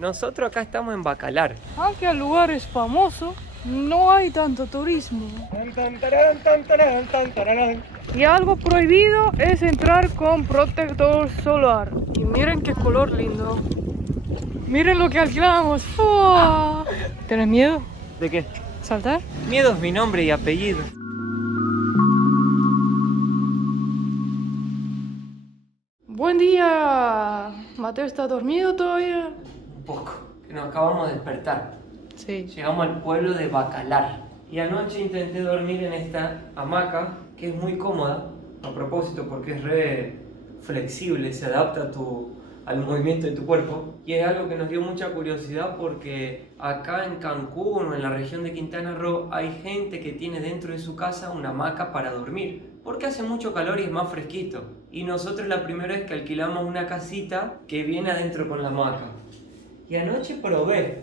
Nosotros acá estamos en Bacalar. Aunque el lugar es famoso, no hay tanto turismo. Y algo prohibido es entrar con protector solar. Y miren qué color lindo. Miren lo que alquilamos. ¡Oh! ¿Tienes miedo? ¿De qué? ¿Saltar? Miedo es mi nombre y apellido. Buen día. Mateo está dormido todavía. Un poco, que nos acabamos de despertar. Sí. Llegamos al pueblo de Bacalar. Y anoche intenté dormir en esta hamaca, que es muy cómoda, a propósito, porque es re flexible, se adapta al movimiento de tu cuerpo. Y es algo que nos dio mucha curiosidad porque acá en Cancún o en la región de Quintana Roo hay gente que tiene dentro de su casa una hamaca para dormir, porque hace mucho calor y es más fresquito. Y nosotros la primera vez que alquilamos una casita que viene adentro con la hamaca. Y anoche probé,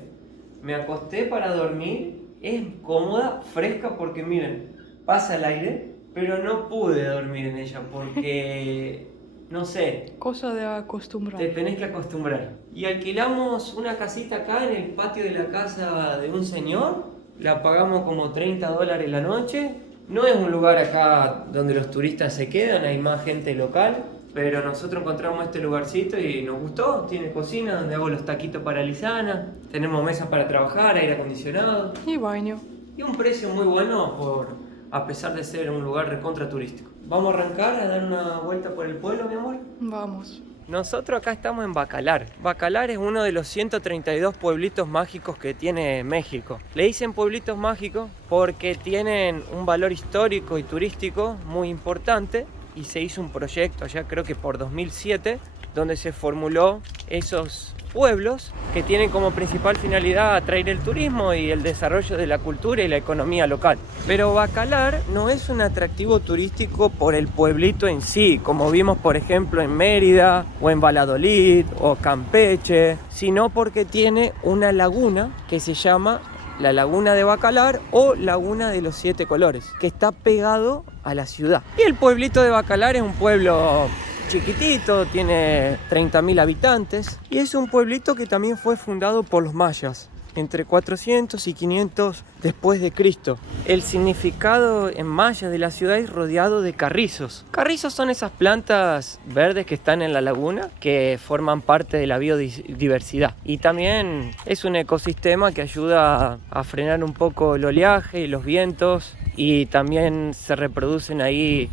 me acosté para dormir, es cómoda, fresca porque miren, pasa el aire, pero no pude dormir en ella porque, no sé, Cosa de acostumbrar. te tenés que acostumbrar. Y alquilamos una casita acá en el patio de la casa de un señor, la pagamos como $30 la noche. No es un lugar acá donde los turistas se quedan, hay más gente local, pero nosotros encontramos este lugarcito y nos gustó. Tiene cocina donde hago los taquitos para Lisana, tenemos mesas para trabajar, aire acondicionado Y baño. y un precio muy bueno a pesar de ser un lugar recontra turístico. Vamos a arrancar a dar una vuelta por el pueblo, mi amor. Vamos. Nosotros acá estamos en Bacalar. Bacalar es uno de los 132 pueblitos mágicos que tiene México. Le dicen pueblitos mágicos porque tienen un valor histórico y turístico muy importante y se hizo un proyecto allá, creo que por 2007, donde se formuló esos pueblos que tienen como principal finalidad atraer el turismo y el desarrollo de la cultura y la economía local. Pero Bacalar no es un atractivo turístico por el pueblito en sí, como vimos por ejemplo en Mérida o en Valladolid o Campeche, sino porque tiene una laguna que se llama la Laguna de Bacalar o Laguna de los 7 Colores, que está pegado a la ciudad. Y el pueblito de Bacalar es un pueblo chiquitito, tiene 30.000 habitantes y es un pueblito que también fue fundado por los mayas entre 400 y 500 después de Cristo. El significado en maya de la ciudad es rodeado de carrizos. Carrizos son esas plantas verdes que están en la laguna que forman parte de la biodiversidad y también es un ecosistema que ayuda a frenar un poco el oleaje y los vientos y también se reproducen ahí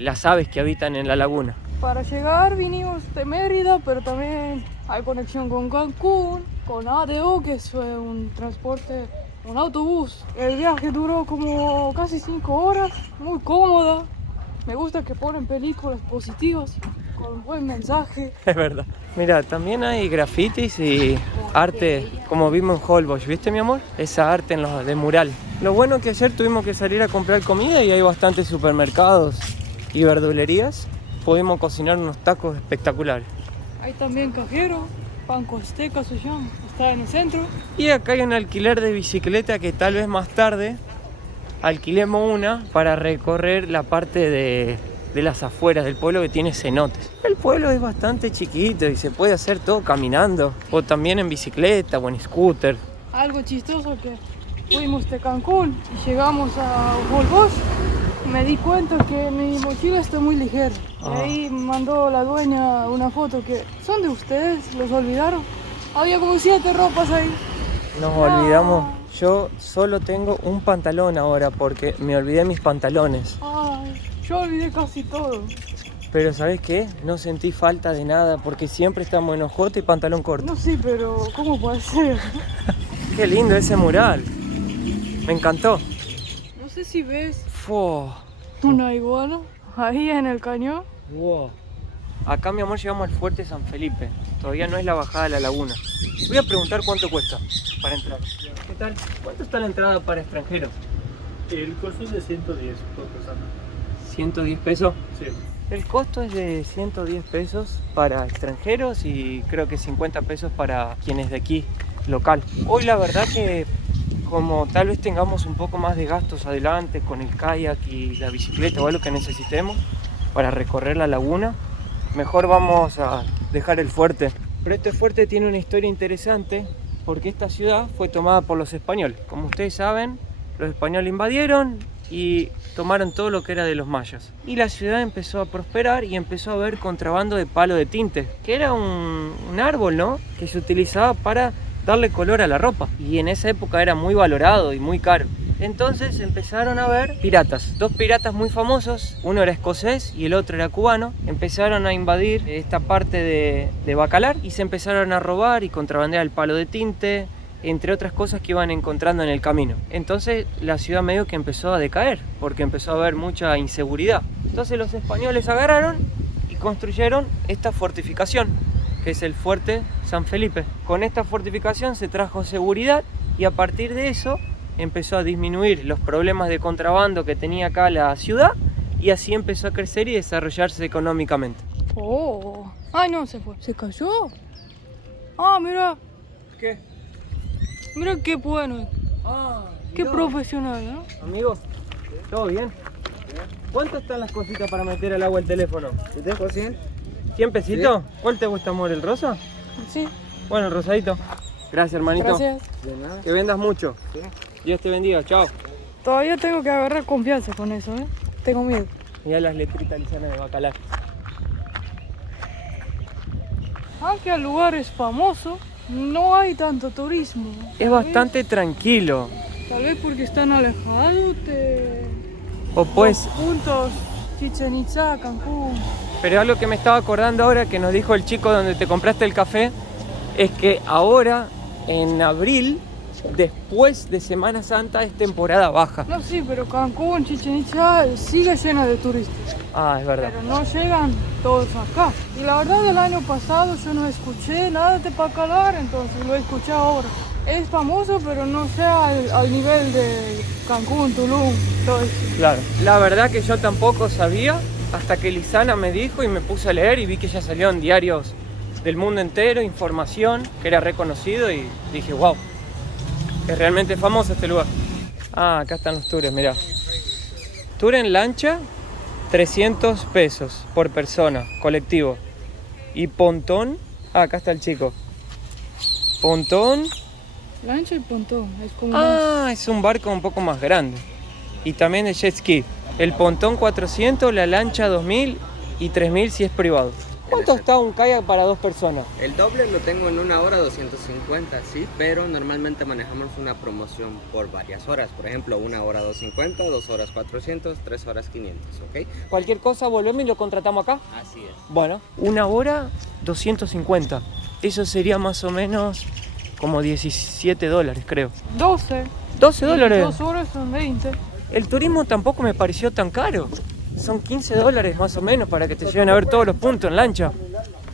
las aves que habitan en la laguna. Para llegar vinimos de Mérida, pero también hay conexión con Cancún, con ADO, que es un transporte, un autobús. El viaje duró como casi 5 horas, muy cómoda. Me gusta que ponen películas positivas, con buen mensaje. Es verdad. Mira, también hay grafitis y arte, como vimos en Holbox, ¿viste, mi amor? Esa arte en los de mural. Lo bueno es que ayer tuvimos que salir a comprar comida y hay bastantes supermercados y verdulerías. Pudimos cocinar unos tacos espectaculares. Hay también cajero, Banco Azteca se llama, está en el centro. Y acá hay un alquiler de bicicleta que tal vez más tarde alquilemos una para recorrer la parte de las afueras del pueblo que tiene cenotes. El pueblo es bastante chiquito y se puede hacer todo caminando o también en bicicleta o en scooter. Algo chistoso que fuimos de Cancún y llegamos a Holbox. Me di cuenta que mi mochila está muy ligera. Y ahí mandó la dueña una foto que son de ustedes, los olvidaron. Había como 7 ropas ahí. Nos olvidamos. Yo solo tengo un pantalón ahora porque me olvidé mis pantalones. Ay, yo olvidé casi todo. Pero ¿sabes qué? No sentí falta de nada porque siempre estamos en ojote y pantalón corto. No sé, pero ¿cómo puede ser? Qué lindo ese mural. Me encantó. No sé si ves Wow. una iguana ahí en el cañón. Wow. Acá, mi amor, llegamos al fuerte San Felipe. Todavía no es la bajada de la laguna. Voy a preguntar cuánto cuesta para entrar. ¿Qué tal? ¿Cuánto está la entrada para extranjeros? El costo es de 110 por persona. 110 pesos. Sí. El costo es de 110 pesos para extranjeros y creo que 50 pesos para quienes de aquí, local. Hoy la verdad que como tal vez tengamos un poco más de gastos adelante con el kayak y la bicicleta o algo que necesitemos para recorrer la laguna, mejor vamos a dejar el fuerte Pero este fuerte tiene una historia interesante porque esta ciudad fue tomada por los españoles. Como ustedes saben, los españoles invadieron y tomaron todo lo que era de los mayas. Y la ciudad empezó a prosperar y empezó a haber contrabando de palo de tinte, que era un árbol, ¿no?, que se utilizaba para darle color a la ropa. Y en esa época era muy valorado y muy caro. Entonces empezaron a ver piratas, dos piratas muy famosos, uno era escocés y el otro era cubano. Empezaron a invadir esta parte de Bacalar y se empezaron a robar y contrabandear el palo de tinte, entre otras cosas que iban encontrando en el camino. Entonces la ciudad medio que empezó a decaer, porque empezó a haber mucha inseguridad. Entonces los españoles agarraron y construyeron esta fortificación, que es el Fuerte San Felipe. Con esta fortificación se trajo seguridad y a partir de eso empezó a disminuir los problemas de contrabando que tenía acá la ciudad y así empezó a crecer y desarrollarse económicamente. Oh, ay no, se fue. ¿Se cayó? Ah, mira, ¿Qué? mira qué bueno. Qué profesional, ¿no? Amigo, ¿todo bien? ¿Cuánto están las cositas para meter al agua el teléfono? ¿Te dejo 100? ¿100 pesitos? ¿Cuál te gusta, amor? ¿El rosa? Sí, Bueno, el rosadito. Gracias, hermanito. gracias. De nada. Que vendas mucho. Sí. Dios te bendiga, chao. Todavía tengo que agarrar confianza con eso, ¿eh? Tengo miedo. Mirá las letritas lisanas de Bacalar. Aunque el lugar es famoso, no hay tanto turismo. Es bastante tranquilo. Tal vez porque están alejados de O pues, los puntos Chichen Itza, Cancún. pero algo que me estaba acordando ahora que nos dijo el chico donde te compraste el café, es que ahora, en abril, después de Semana Santa, es temporada baja. No, sí, pero Cancún, Chichen Itza sigue llena de turistas. Ah, es verdad. Pero no llegan todos acá. Y la verdad, el año pasado yo no escuché nada de Bacalar, entonces lo escuché ahora. Es famoso, pero no sea al nivel de Cancún, Tulum, todo eso. Claro. La verdad que yo tampoco sabía hasta que Lisana me dijo y me puse a leer y vi que ya salió en diarios del mundo entero, información, que era reconocido y dije, wow, es realmente famoso este lugar. Ah, acá están los tours, mirá. Tour en lancha, 300 pesos por persona, colectivo. Y pontón, acá está el chico. Pontón, Lancha y pontón, es como más. es un barco un poco más grande. Y también de jet ski. El pontón 400, la lancha 2000 y 3000 si es privado. ¿Cuánto está un kayak para dos personas? El doble lo tengo en 1 hora 250, sí, pero normalmente manejamos una promoción por varias horas. Por ejemplo, 1 hora 250, 2 horas 400, 3 horas 500, ¿ok? Cualquier cosa volvemos y lo contratamos acá. Así es. Bueno, 1 hora 250. Eso sería más o menos como $17, creo. 12. $12. 2 horas son 20. El turismo tampoco me pareció tan caro. Son $15 más o menos para que te lleven a ver todos los puntos en lancha.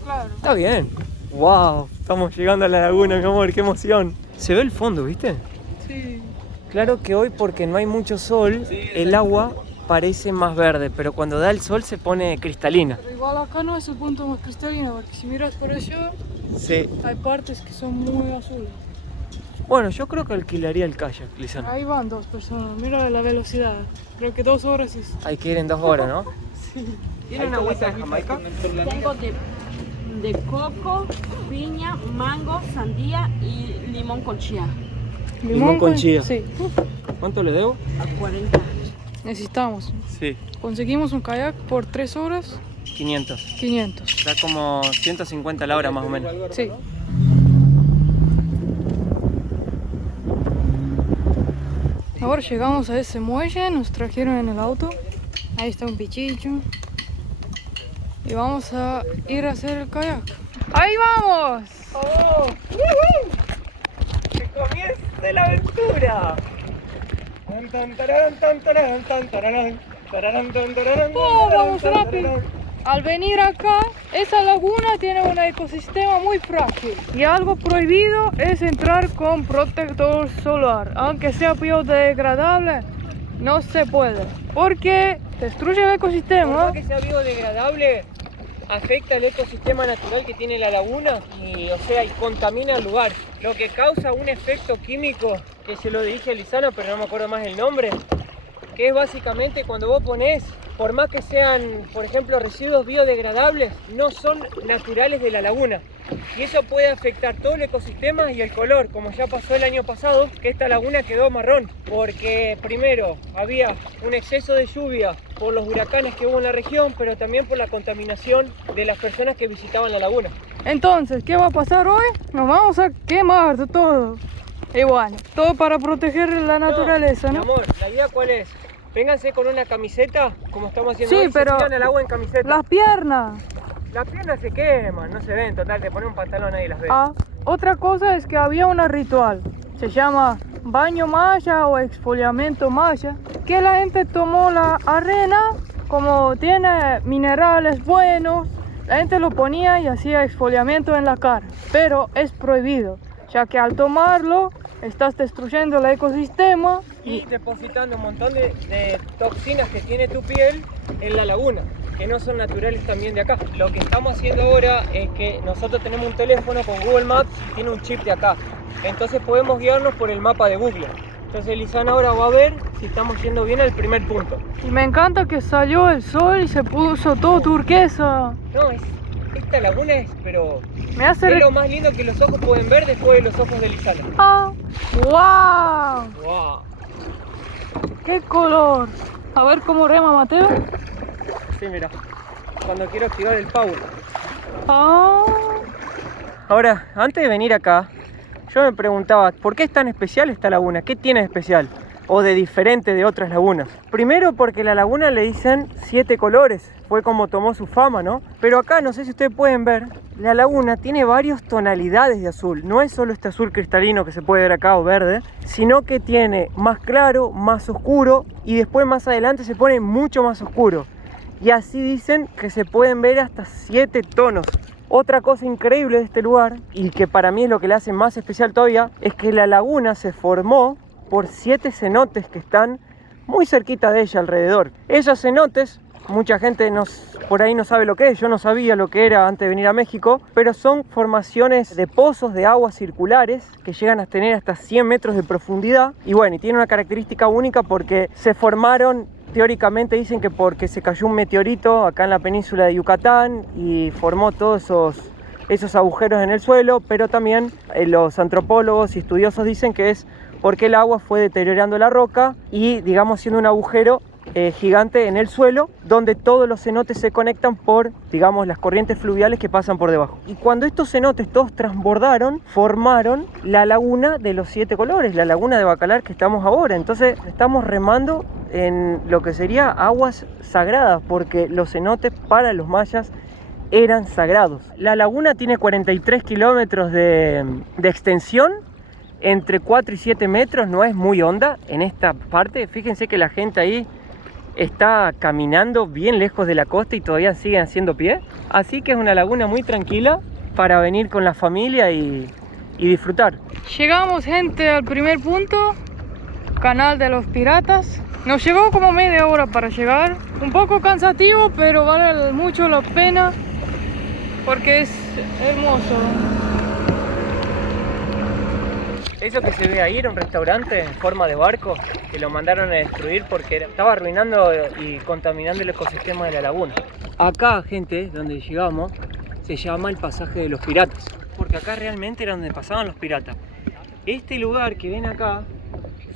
Claro. Está bien. Wow, estamos llegando a la laguna, mi amor, qué emoción. Se ve el fondo, ¿viste? Sí. Claro que hoy, porque no hay mucho sol, el agua parece más verde, pero cuando da el sol se pone cristalina. Pero igual acá no es el punto más cristalino, porque si miras por allá, Sí. hay partes que son muy azules. Bueno, yo creo que alquilaría el kayak, Lisana. Ahí van 2 personas, mira la velocidad. Creo que 2 horas es. Hay que ir en 2 horas, ¿no? Sí. ¿Tiene una agüita de Jamaica? Tengo de coco, piña, mango, sandía y limón con chía. Limón con chía. Sí. ¿Cuánto le debo? A 40. Necesitamos. Sí. Conseguimos un kayak por 3 horas, 500. 500. Da como 150 la hora más o menos. Sí. Ahora llegamos a ese muelle, nos trajeron en el auto. Ahí está un pichicho. Y vamos a ir a hacer el kayak. ¡Ahí vamos! ¡Oh! ¡Que comience la aventura! ¡Oh, vamos rápido! Al venir acá, esa laguna tiene un ecosistema muy frágil y algo prohibido es entrar con protector solar, aunque sea biodegradable, no se puede, porque destruye el Por ecosistema. más que sea biodegradable, afecta el ecosistema natural que tiene la laguna y contamina el lugar, lo que causa un efecto químico que se lo dije a Lisana, pero no me acuerdo más el nombre, que es básicamente cuando vos ponés, por más que sean, por ejemplo, residuos biodegradables, no son naturales de la laguna. Y eso puede afectar todo el ecosistema y el color, como ya pasó el año pasado, que esta laguna quedó marrón, porque primero había un exceso de lluvia por los huracanes que hubo en la región, pero también por la contaminación de las personas que visitaban la laguna. Entonces, ¿qué va a pasar hoy? Nos vamos a quemar todo. Y bueno, todo para proteger la naturaleza, ¿no? Mi amor, ¿la idea cuál es? Vénganse con una camiseta, como estamos haciendo Sí, hoy, pero se tiran al agua en camiseta. las piernas. Las piernas se queman, no se ven, total, te pones un pantalón ahí y las ves. Ah, otra cosa es que había un ritual, se llama baño maya o exfoliamiento maya, que la gente tomó la arena, como tiene minerales buenos, la gente lo ponía y hacía exfoliamiento en la cara, pero es prohibido, ya que al tomarlo estás destruyendo el ecosistema Y depositando un montón de toxinas que tiene tu piel en la laguna, que no son naturales también de acá. Lo que estamos haciendo ahora es que nosotros tenemos un teléfono con Google Maps y tiene un chip de acá. Entonces podemos guiarnos por el mapa de Google. Entonces Lisana ahora va a ver si estamos yendo bien al primer punto. y me encanta que salió el sol y se puso todo turquesa. No, esta laguna es, pero Me hace es lo más lindo que los ojos pueden ver después de los ojos de Lisana. ¡Ah! ¡Wow! ¡Wow! ¡Qué color! A ver cómo rema Mateo. Sí, mira, cuando quiero activar el power. ¡Ah! Ahora, antes de venir acá, yo me preguntaba, ¿por qué es tan especial esta laguna? ¿Qué tiene de especial? O de diferente de otras lagunas. Primero porque la laguna le dicen 7 colores, fue como tomó su fama, ¿no? Pero acá, no sé si ustedes pueden ver, la laguna tiene varias tonalidades de azul. No es solo este azul cristalino que se puede ver acá o verde, sino que tiene más claro, más oscuro y después más adelante se pone mucho más oscuro. Y así dicen que se pueden ver hasta 7 tonos. Otra cosa increíble de este lugar, y que para mí es lo que le hace más especial todavía, es que la laguna se formó por 7 cenotes que están muy cerquita de ella alrededor. Esos cenotes, mucha gente por ahí no sabe lo que es, yo no sabía lo que era antes de venir a México, pero son formaciones de pozos de agua circulares que llegan a tener hasta 100 metros de profundidad. Y bueno, y tiene una característica única porque se formaron, teóricamente dicen que porque se cayó un meteorito acá en la península de Yucatán y formó todos esos agujeros en el suelo, pero también los antropólogos y estudiosos dicen que es porque el agua fue deteriorando la roca y, digamos, siendo un agujero gigante en el suelo, donde todos los cenotes se conectan por, digamos, las corrientes fluviales que pasan por debajo. Y cuando estos cenotes todos transbordaron, formaron la laguna de los 7 colores, la laguna de Bacalar que estamos ahora. Entonces estamos remando en lo que sería aguas sagradas, porque los cenotes para los mayas eran sagrados. La laguna tiene 43 kilómetros de extensión, entre 4 y 7 metros, no es muy honda en esta parte. Fíjense que la gente ahí está caminando bien lejos de la costa y todavía siguen haciendo pie. Así que es una laguna muy tranquila para venir con la familia y disfrutar. Llegamos, gente, al primer punto, Canal de los Piratas. Nos llevó como media hora para llegar. Un poco cansativo, pero vale mucho la pena porque es hermoso. Eso que se ve ahí era un restaurante en forma de barco que lo mandaron a destruir porque estaba arruinando y contaminando el ecosistema de la laguna. Acá, gente, donde llegamos, se llama el pasaje de los piratas, porque acá realmente era donde pasaban los piratas. Este lugar que ven acá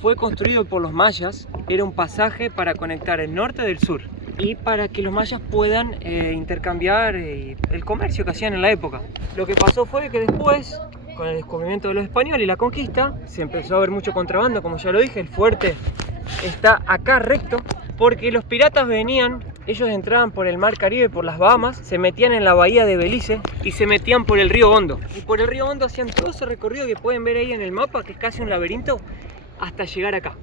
fue construido por los mayas, era un pasaje para conectar el norte del sur y para que los mayas puedan intercambiar el comercio que hacían en la época. Lo que pasó fue que después, con el descubrimiento de los españoles y la conquista, se empezó a ver mucho contrabando, como ya lo dije. El fuerte está acá recto, porque los piratas venían, ellos entraban por el mar Caribe, por las Bahamas, se metían en la bahía de Belice y se metían por el río Hondo. Y por el río Hondo hacían todo ese recorrido que pueden ver ahí en el mapa, que es casi un laberinto, hasta llegar acá.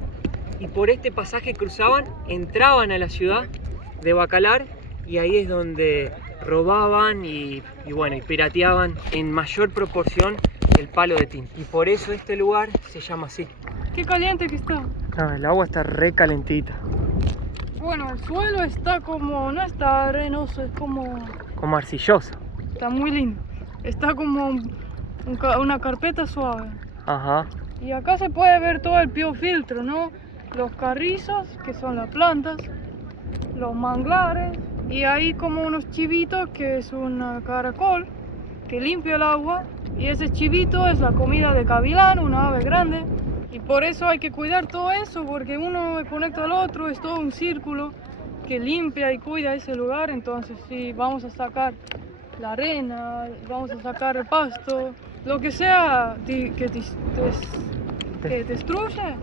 Y por este pasaje cruzaban, entraban a la ciudad de Bacalar, y ahí es donde robaban y pirateaban en mayor proporción el palo de tinta. Y por eso este lugar se llama así. Qué caliente que está. El agua está re calentita. Bueno, el suelo está como, no está arenoso, es como... Como arcillosa. Está muy lindo. Está como una carpeta suave. Ajá. Y acá se puede ver todo el biofiltro, ¿no? los carrizos, que son las plantas, los manglares, y hay como unos chivitos, que es un caracol que limpia el agua, y ese chivito es la comida de gavilán, una ave grande, y por eso hay que cuidar todo eso, porque uno conecta al otro, es todo un círculo que limpia y cuida ese lugar. Entonces si vamos a sacar la arena, vamos a sacar el pasto, lo que sea que destruye,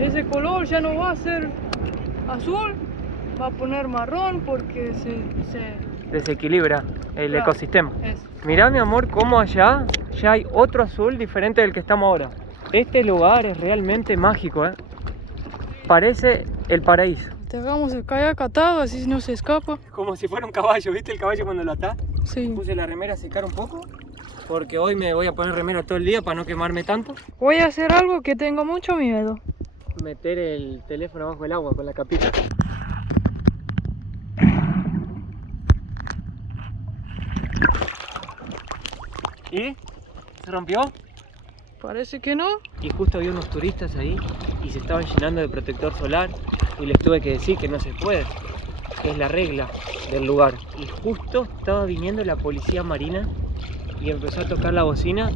ese color ya no va a ser azul, va a poner marrón porque se Desequilibra el Claro. ecosistema. es. Mirá, mi amor, cómo allá ya hay otro azul diferente del que estamos ahora. Este lugar es realmente mágico, ¿eh? Parece el paraíso. Dejamos el kayak atado, así no se escapa. Como si fuera un caballo, ¿viste el caballo cuando lo atás? Sí. Puse la remera a secar un poco, porque hoy me voy a poner remera todo el día para no quemarme tanto. Voy a hacer algo que tengo mucho miedo. Meter el teléfono abajo del agua con la capita. ¿Y? ¿Se rompió? Parece que no. Y justo había unos turistas ahí y se estaban llenando de protector solar y les tuve que decir que no se puede, que es la regla del lugar. Y justo estaba viniendo la policía marina y empezó a tocar la bocina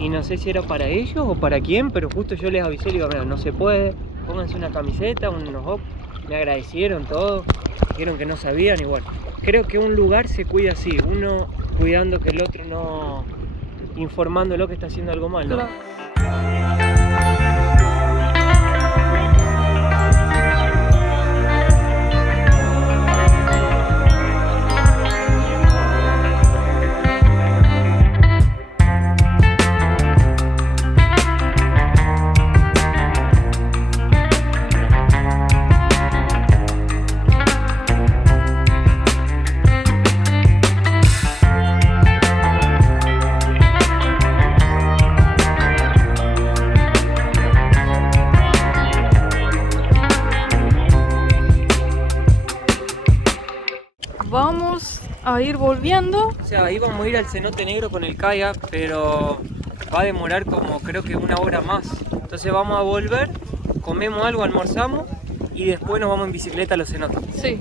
y no sé si era para ellos o para quién, pero justo yo les avisé y les digo, mira, no se puede, pónganse una camiseta, unos hop. Me agradecieron todo, dijeron que no sabían y bueno, creo que un lugar se cuida así, uno cuidando que el otro no, informándolo que está haciendo algo mal, ¿no? Claro. Vamos a ir volviendo. O sea, íbamos a ir al cenote negro con el kayak, pero va a demorar como creo que una hora más. Entonces vamos a volver, comemos algo, almorzamos y después nos vamos en bicicleta a los cenotes. Sí,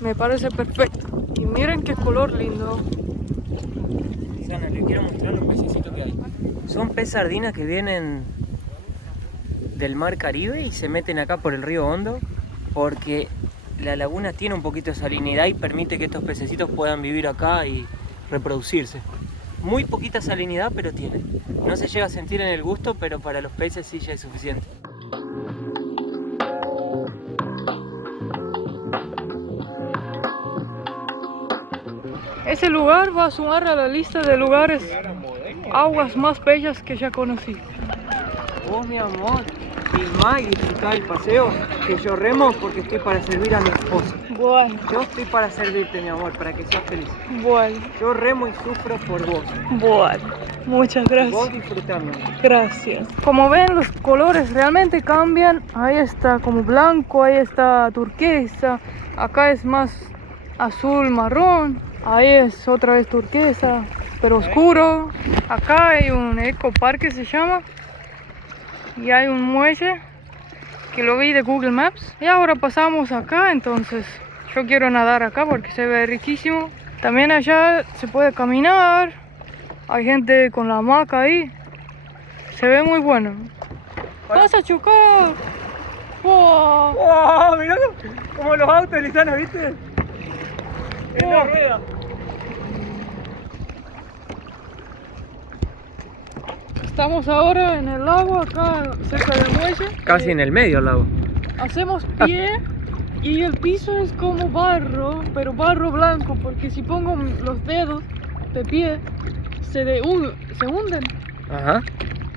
me parece perfecto. Y miren qué color lindo. Sana, les quiero mostrar los pececitos que hay. Son pez sardinas que vienen del mar Caribe y se meten acá por el río Hondo porque la laguna tiene un poquito de salinidad y permite que estos pececitos puedan vivir acá y reproducirse. Muy poquita salinidad, pero tiene. No se llega a sentir en el gusto, pero para los peces sí ya es suficiente. Ese lugar va a sumar a la lista de lugares, aguas más bellas que ya conocí. Vos, mi amor, filmá y disfrutá el paseo, que yo remo porque estoy para servir a mi esposa. Bueno, Yo estoy para servirte, mi amor, para que seas feliz. bueno, Yo remo y sufro por vos. bueno. Muchas Vos gracias. disfrutá, mi amor. Gracias. Como ven, los colores realmente cambian. Ahí está como blanco, ahí está turquesa. Acá es más azul, marrón. Ahí es otra vez turquesa, pero oscuro. Acá hay un ecoparque, se llama. Y hay un muelle que lo vi de Google Maps. Y ahora pasamos acá, entonces yo quiero nadar acá porque se ve riquísimo. También allá se puede caminar. Hay gente con la hamaca ahí. Se ve muy bueno. ¡Vas a chocar! ¡Wow! ¡Wow! Mirá como los autos, Lisana, ¿viste? En la rueda. Estamos ahora en el lago, acá cerca del muelle. Casi en el medio al lago. Hacemos pie y el piso es como barro, pero barro blanco, porque si pongo los dedos de pie, se hunden. Ajá.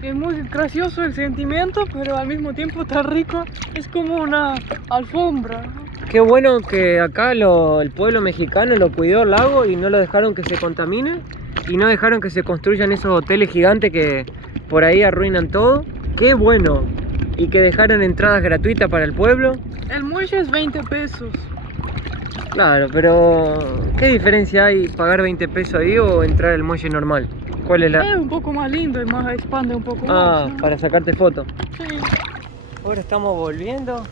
Es muy gracioso el sentimiento, pero al mismo tiempo está rico. Es como una alfombra. Qué bueno que acá el pueblo mexicano lo cuidó el lago y no lo dejaron que se contamine y no dejaron que se construyan esos hoteles gigantes que por ahí arruinan todo. Qué bueno. Y que dejaron entradas gratuitas para el pueblo. El muelle es 20 pesos. Claro, pero ¿qué diferencia hay pagar 20 pesos ahí o entrar al muelle normal? ¿Cuál es la...? Es un poco más lindo y más expande un poco Ah, más, ¿no? para sacarte foto. Sí. Ahora estamos volviendo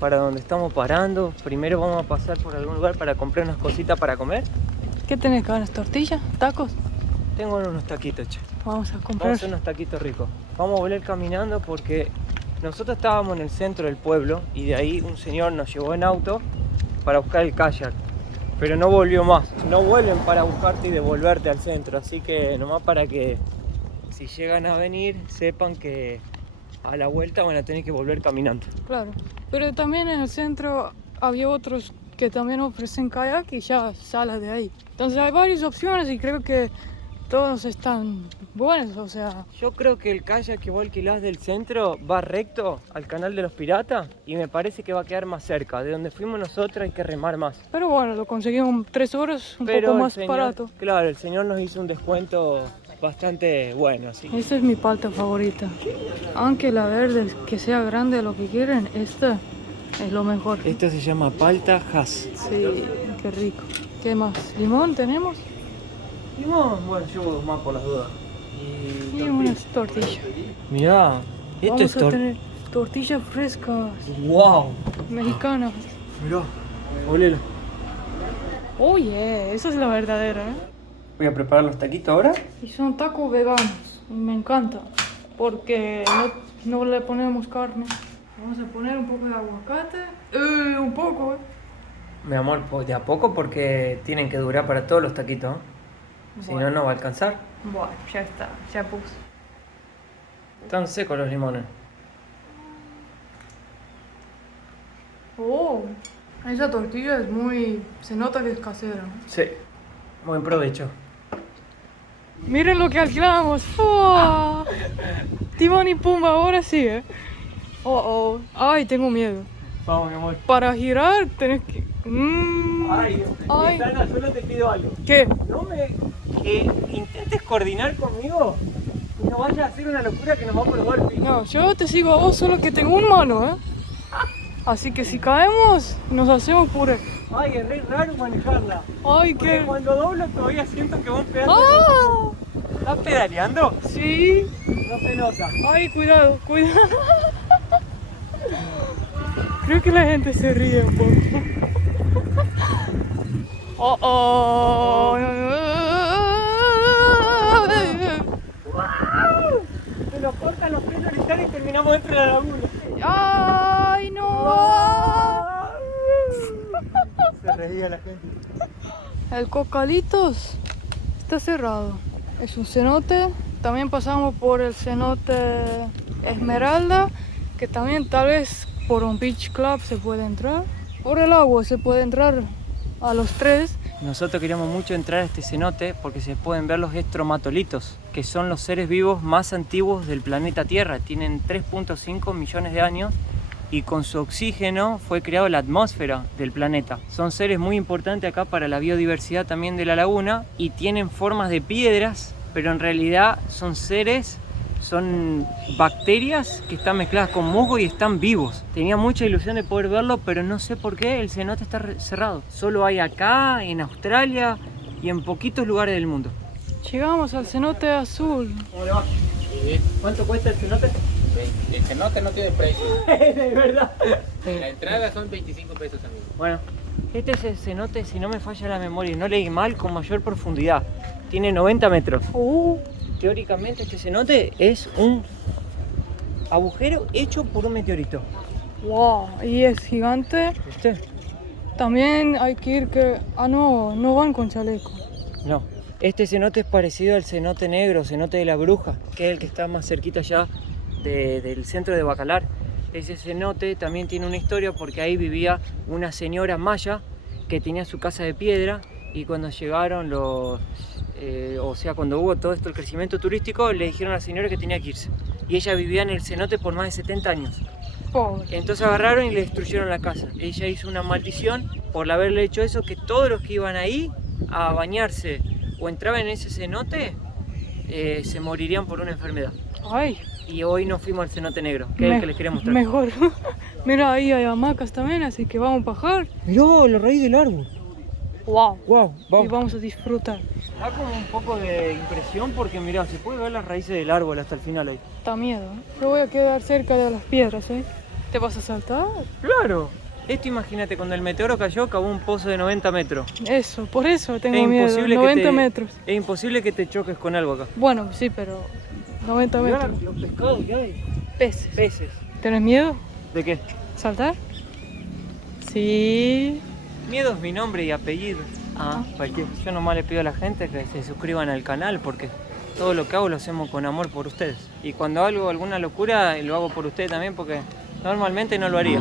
para donde estamos parando. Primero vamos a pasar por algún lugar para comprar unas cositas para comer. ¿Qué tenés acá? ¿Unas tortillas? ¿Tacos? Tengo unos taquitos, che. Vamos a Vamos a comprar. hacer unos taquitos ricos. Vamos a volver caminando porque nosotros estábamos en el centro del pueblo y de ahí un señor nos llevó en auto para buscar el kayak. Pero no volvió más. No vuelven para buscarte y devolverte al centro. Así que nomás para que si llegan a venir sepan que a la vuelta van a tener que volver caminando. Claro. Pero también en el centro había otros que también ofrecen kayak y ya sales de ahí. Entonces hay varias opciones y creo que todos están buenos, o sea. Yo creo que el kayak que vos alquilás del centro va recto al canal de los piratas y me parece que va a quedar más cerca. De donde fuimos nosotros hay que remar más. Pero bueno, lo conseguimos 3 horas, un Pero poco el más señor- barato. Claro, el señor nos hizo un descuento bastante bueno, así. Esta es mi palta favorita. Aunque la verde, que sea grande lo que quieren, esta es lo mejor. Esto se llama palta Hass. Sí, qué rico. ¿Qué más? ¿Limón tenemos? Limón, bueno, yo más por las dudas. Y unas tortillas. Mirá, esto Vamos es a tener tortillas frescas, ¡Wow! mexicanas. Mirá, olelo. Oh yeah, esa es la verdadera, ¿eh? Voy a preparar los taquitos ahora. Y son tacos veganos, y me encanta, porque no le ponemos carne. Vamos a poner un poco de aguacate. Un poco, ¿eh? Mi amor, de a poco porque tienen que durar para todos los taquitos. Si no, no va a alcanzar. Bueno, ya está, ya puse. Están secos los limones. Oh, esa tortilla es muy... se nota que es casera. Sí. Buen provecho. Miren lo que alquilamos. ¡Oh! Timón y Pumba, ahora sí, ¿eh? Oh, oh. Ay, tengo miedo. Vamos, mi amor. Para girar tenés que... Ay, Ay. Sana, solo te pido algo. ¿Qué? No me... que intentes coordinar conmigo y no vayas a hacer una locura que nos vamos a golpe. No, yo te sigo a vos, solo que tengo un mano, ¿eh? Así que si caemos, nos hacemos puré. Ay, es re raro manejarla. Ay, Porque qué... cuando doblo todavía siento que vos pedaste. ¡Ah! ¿Estás pedaleando? Sí. No se nota. Ay, cuidado, cuidado. Creo que la gente se ríe un poco. Oh, oh. Se nos cortan los frenos y terminamos dentro de la laguna. Ay, no. Se reía la gente. El Cocalitos está cerrado. Es un cenote. También pasamos por el cenote Esmeralda, que también tal vez por un beach club se puede entrar. Por el agua se puede entrar a los 3. Nosotros queríamos mucho entrar a este cenote porque se pueden ver los estromatolitos, que son los seres vivos más antiguos del planeta Tierra. Tienen 3.5 millones de años y con su oxígeno fue creada la atmósfera del planeta. Son seres muy importantes acá para la biodiversidad también de la laguna y tienen formas de piedras, pero en realidad son bacterias que están mezcladas con musgo y están vivos. Tenía mucha ilusión de poder verlo, pero no sé por qué el cenote está cerrado. Solo hay acá, en Australia y en poquitos lugares del mundo. Llegamos al cenote azul. ¿Cómo le va? ¿Cuánto cuesta el cenote? El cenote no tiene precio. De verdad. La entrada son 25 pesos, amigo. Bueno, este es el cenote, si no me falla la memoria y no leí mal, con mayor profundidad. Tiene 90 metros. Teóricamente este cenote es un agujero hecho por un meteorito. Wow, y es gigante. ¿Viste? También hay que ir que... Ah, no van con chaleco. No. Este cenote es parecido al cenote negro, cenote de la Bruja, que es el que está más cerquita ya del centro de Bacalar. Ese cenote también tiene una historia porque ahí vivía una señora maya que tenía su casa de piedra y cuando llegaron cuando hubo todo esto, el crecimiento turístico, le dijeron a la señora que tenía que irse. Y ella vivía en el cenote por más de 70 años. Pobre. Entonces agarraron y le destruyeron la casa. Ella hizo una maldición por haberle hecho eso, que todos los que iban ahí a bañarse o entraban en ese cenote, se morirían por una enfermedad. Ay, Y hoy nos fuimos al cenote negro, que es el que les quería mostrar. mejor. Mira, ahí hay hamacas también, así que vamos a bajar. Mirá, la raíz del árbol. wow. Wow, Y vamos a disfrutar. Da como un poco de impresión porque mirá, se puede ver las raíces del árbol hasta el final ahí. Da miedo, ¿eh? Yo voy a quedar cerca de las piedras, ¿eh? ¿Te vas a saltar? Claro. Esto imagínate, cuando el meteoro cayó, cavó un pozo de 90 metros. Eso, por eso tengo Es miedo. imposible que 90 te- metros. Es imposible que te choques con algo acá. Bueno, sí, pero 90 Mirá metros. los pescados que hay. Peces. Peces. ¿Tenés miedo? ¿De qué? ¿Saltar? Sí. Miedo es mi nombre y apellido. Cualquier. Yo nomás le pido a la gente que se suscriban al canal porque todo lo que hago lo hacemos con amor por ustedes. Y cuando hago alguna locura, lo hago por ustedes también porque normalmente no lo haría.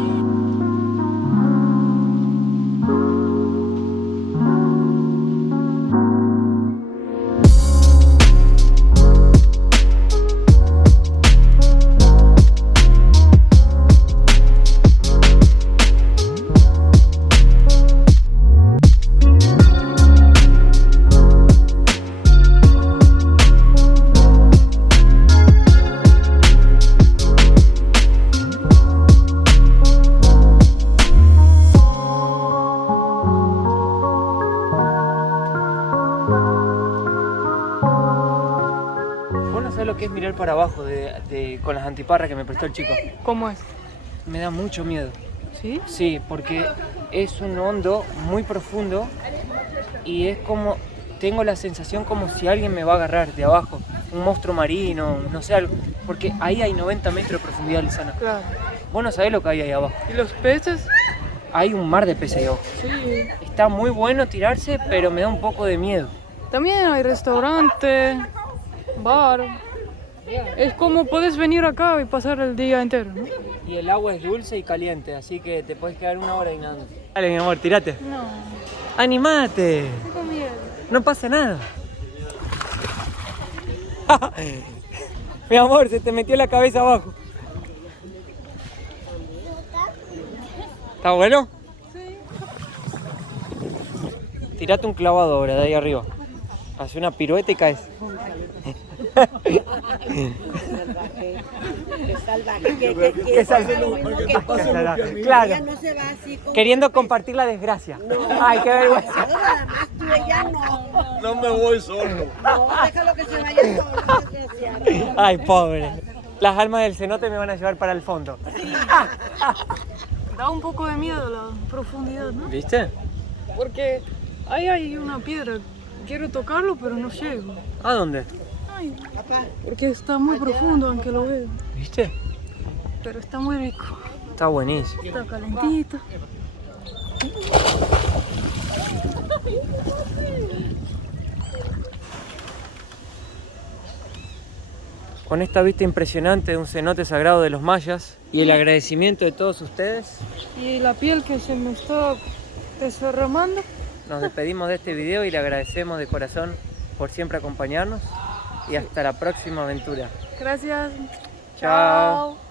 Vos no sabés lo que es mirar para abajo con las antiparras que me prestó el chico. ¿Cómo es? Me da mucho miedo. ¿Sí? Sí, porque es un hondo muy profundo y es como, tengo la sensación como si alguien me va a agarrar de abajo, un monstruo marino, no sé, algo, porque ahí hay 90 metros de profundidad, Lisana. Claro. Vos no sabés lo que hay ahí abajo. ¿Y los peces? Hay un mar de peces ahí abajo. Sí. Está muy bueno tirarse, pero me da un poco de miedo. También hay restaurante, bar. Es como puedes venir acá y pasar el día entero, ¿no? Y el agua es dulce y caliente, así que te puedes quedar una hora y nadando. Dale, mi amor, tirate. No, ¡Animate! tengo miedo. No pasa nada. Mi amor, se te metió la cabeza abajo. ¿Está bueno? Sí. Tirate un clavado ahora de ahí arriba. Hace una pirueta y caes. Qué salvaje, Qué salvaje. Claro. Ella no se va así como... Queriendo compartir la desgracia. Ay, qué vergüenza. Nada más tú, ella no. No me voy solo. No, déjalo que se vaya solo, desgraciado. Ay, pobre. Las almas del cenote me van a llevar para el fondo. Da un poco de miedo la profundidad, ¿no? ¿Viste? Porque ahí hay una piedra. Quiero tocarlo, pero no llego. ¿A dónde? Ay, porque está muy profundo, aunque lo veo. ¿Viste? Pero está muy rico. Está buenísimo. Está calentito. Con esta vista impresionante de un cenote sagrado de los mayas y el agradecimiento de todos ustedes, Y la piel que se me está desarramando. nos despedimos de este video y le agradecemos de corazón por siempre acompañarnos y hasta la próxima aventura. Gracias. Chao.